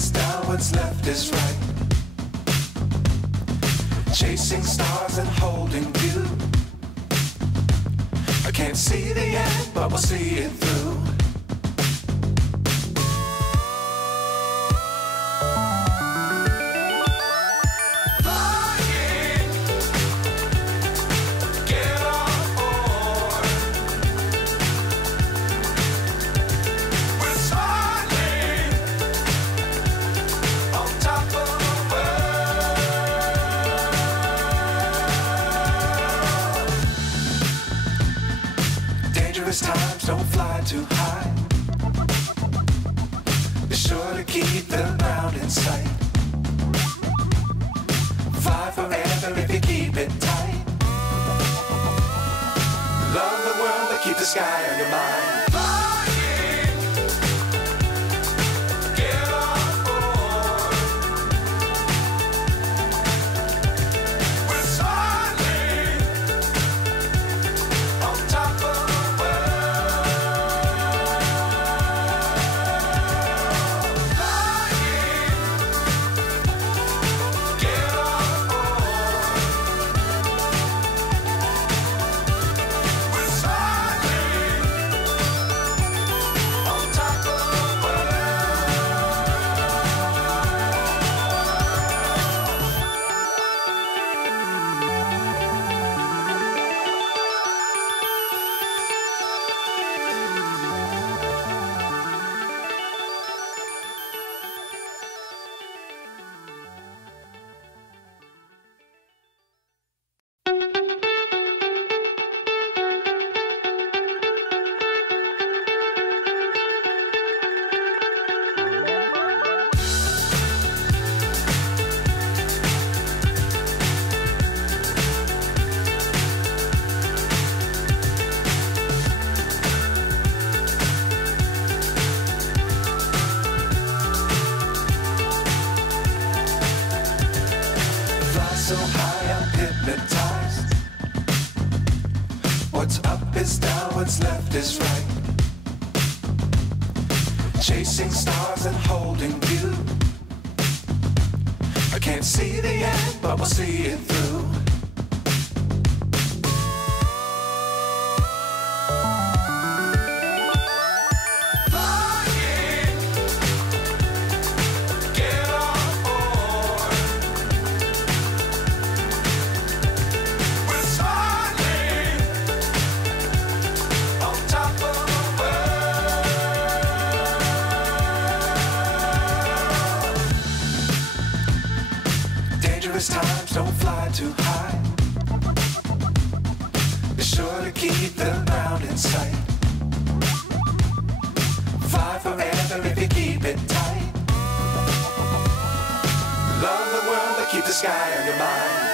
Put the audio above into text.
is down, what's left is right. Chasing stars and holding you. I can't see the end, but we'll see it through. Times don't fly too high. Be sure to keep the ground in sight. Fly forever if you keep it tight. Love the world but keep the sky on your mind. So high I'm hypnotized. What's up is down, what's left is right. Chasing stars and holding you. I can't see the end, but we'll see it through. Times don't fly too high. Be sure to keep the ground in sight. Fly forever if you keep it tight. Love the world but keep the sky on your mind.